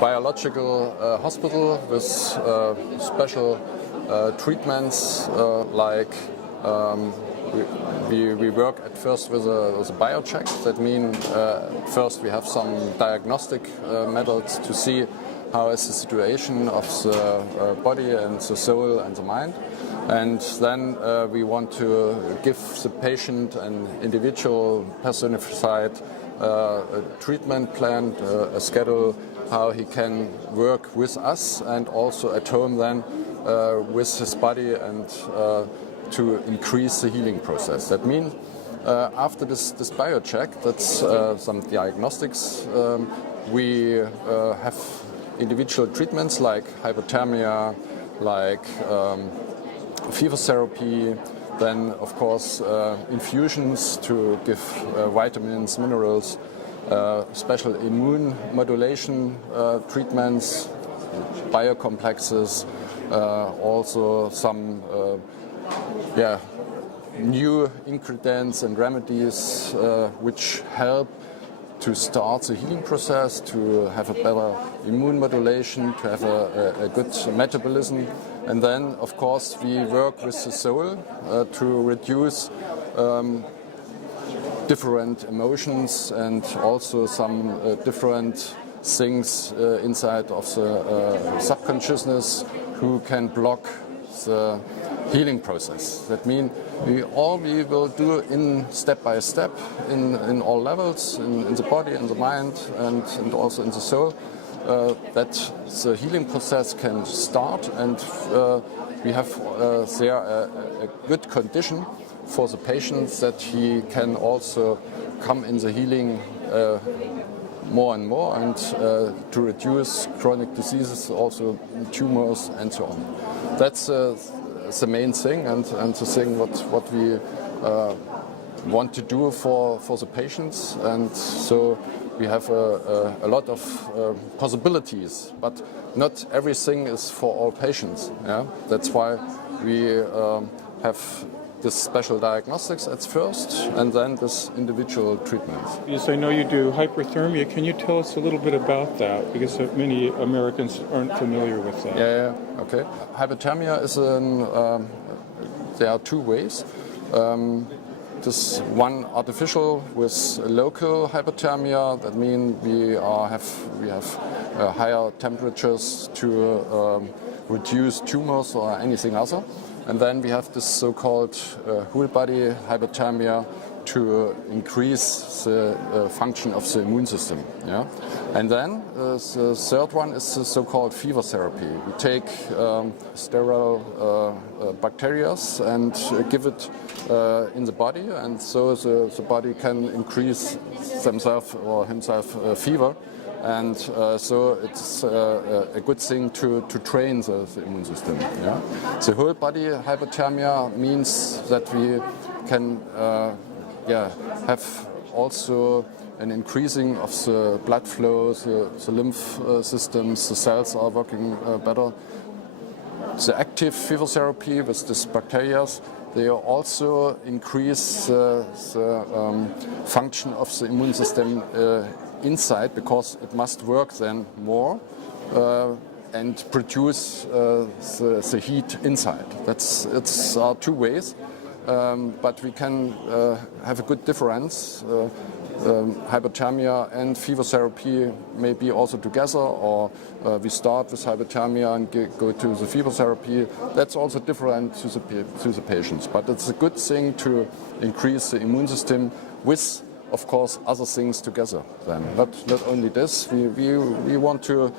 biological hospital with special treatments like we work at first with a biocheck. That means first we have some diagnostic methods to see how is the situation of the body and the soul and the mind. And then we want to give the patient an individual personified treatment plan, a schedule, how he can work with us and also at home then with his body and to increase the healing process. That means after this biocheck, that's some diagnostics, we have individual treatments like hyperthermia, like fever therapy, then of course infusions to give vitamins, minerals, special immune modulation treatments, biocomplexes, also some new ingredients and remedies which help to start the healing process, to have a better immune modulation, to have a good metabolism. And then, of course, we work with the soul to reduce different emotions and also some different things inside of the subconsciousness who can block the healing process. That means we will do in step by step in all levels, in the body, in the mind, and also in the soul, that the healing process can start, and we have there a good condition for the patients that he can also come in the healing more and more, and to reduce chronic diseases, also tumors and so on. That's the main thing and the thing what we want to do for the patients, and so we have a lot of possibilities, but not everything is for all patients. Yeah? That's why we have this special diagnostics at first and then this individual treatment. Yes, I know you do hyperthermia. Can you tell us a little bit about that? Because many Americans aren't familiar with that. Yeah, okay. Hyperthermia is there are two ways. This one artificial with local hyperthermia. That means we have higher temperatures to reduce tumors or anything other. And then we have this so-called whole body hyperthermia to increase the function of the immune system. Yeah? And then the third one is the so-called fever therapy. We take sterile bacteria and give it in the body, and so the body can increase themselves or himself fever. And so it's a good thing to train the immune system. Yeah? The whole body hyperthermia means that we can have also an increasing of the blood flow, the lymph systems, the cells are working better. The active fever therapy with these bacteria, they also increase the function of the immune system inside, because it must work then more and produce the heat inside. It's two ways, but we can have a good difference. Hyperthermia and fever therapy may be also together, or we start with hyperthermia and go to the fever therapy. That's also different to the patients, but it's a good thing to increase the immune system with, of course, other things together then. But not only this, we want to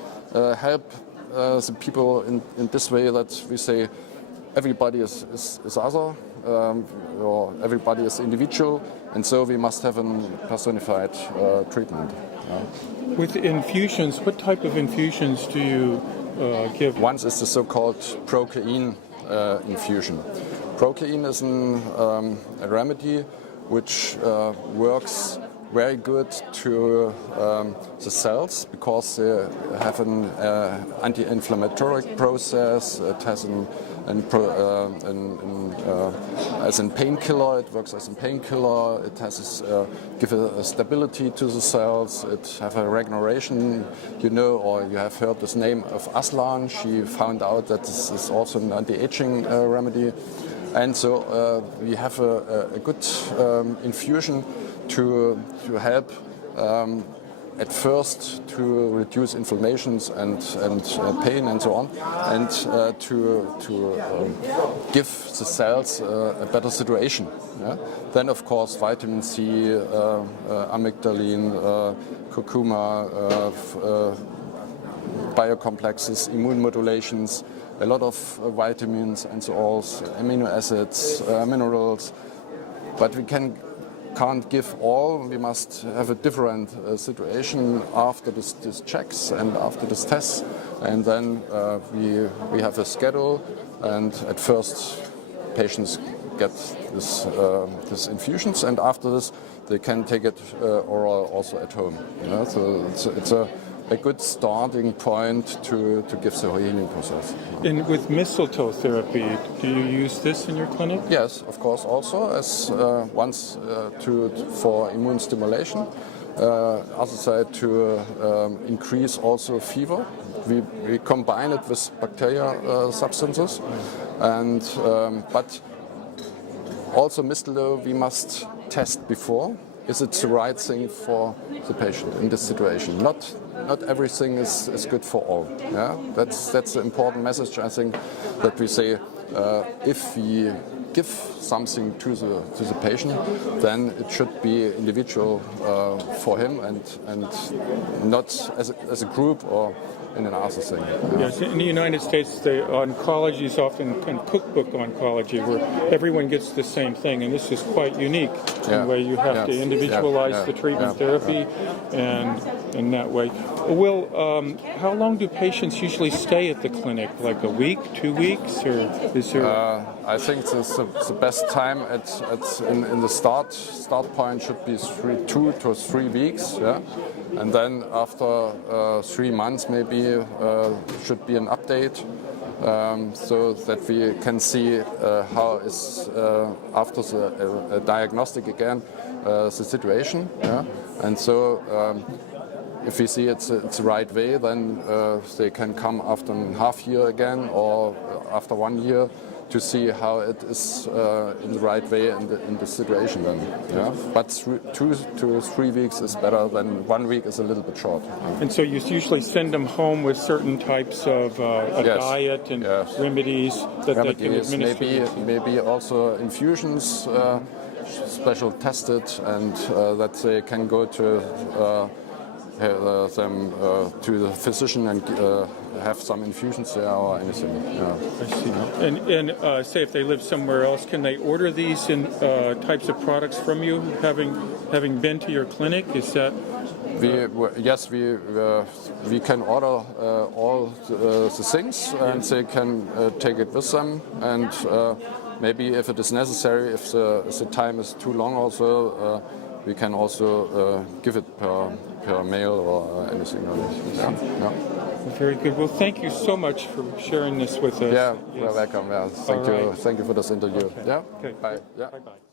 help the people in this way, that we say everybody is other, or everybody is individual, and so we must have a personified treatment. With infusions, what type of infusions do you give? One is the so-called Procaine infusion. Procaine is a remedy which works very good to the cells because they have an anti-inflammatory process. It has as a painkiller. It works as a painkiller. It has give a stability to the cells. It have a regeneration. You know, or you have heard this name of Aslan. She found out that this is also an anti-aging remedy. And so we have a good infusion to help at first to reduce inflammations and pain and so on, and to give the cells a better situation. Yeah? Then, of course, vitamin C, amygdalin, curcuma, biocomplexes, immune modulations, a lot of vitamins and so on, amino acids, minerals, but we can't give all. We must have a different situation after this checks and after this tests, and then we have a schedule, and at first patients get this infusions, and after this they can take it oral also at home. Yeah? So it's a good starting point to give the healing process. And with Mistletoe Therapy, do you use this in your clinic? Yes, of course, also as once for immune stimulation. Other side to increase also fever. We combine it with bacteria substances, and but also Mistletoe we must test before. Is it the right thing for the patient in this situation? Not everything is good for all. Yeah, that's the important message. I think that we say if we give something to the patient, then it should be individual for him and not as a group or in an other thing. Yes, in the United States, the oncology is often kind of cookbook oncology, where everyone gets the same thing, and this is quite unique in the way you have to individualize the treatment therapy, and in that way. Will, how long do patients usually stay at the clinic? Like a week, 2 weeks, or is there? I think the best time in the start point should be 2 to 3 weeks. Yeah. And then after 3 months, maybe should be an update, so that we can see how is after the diagnostic again the situation. Yeah? And so if we see it's the right way, then they can come after a half year again or after 1 year to see how it is in the right way in the situation then. Yeah? But 2 to 3 weeks is better than 1 week is a little bit short. And so you usually send them home with certain types of diet and remedies that they can administer? Maybe also infusions, special tested, and that they can go to them to the physician and have some infusions there or anything. Yeah. I see. And say if they live somewhere else, can they order these types of products from you, having been to your clinic? Is that? We can order all the things, and they can take it with them, and maybe if it is necessary, if the time is too long also, we can also give it per mail or anything like that. Yeah. Very good. Well, thank you so much for sharing this with us. Yeah, you're welcome. Yeah. Thank you for this interview. Okay. Yeah. Okay. Bye. Yeah. Bye-bye.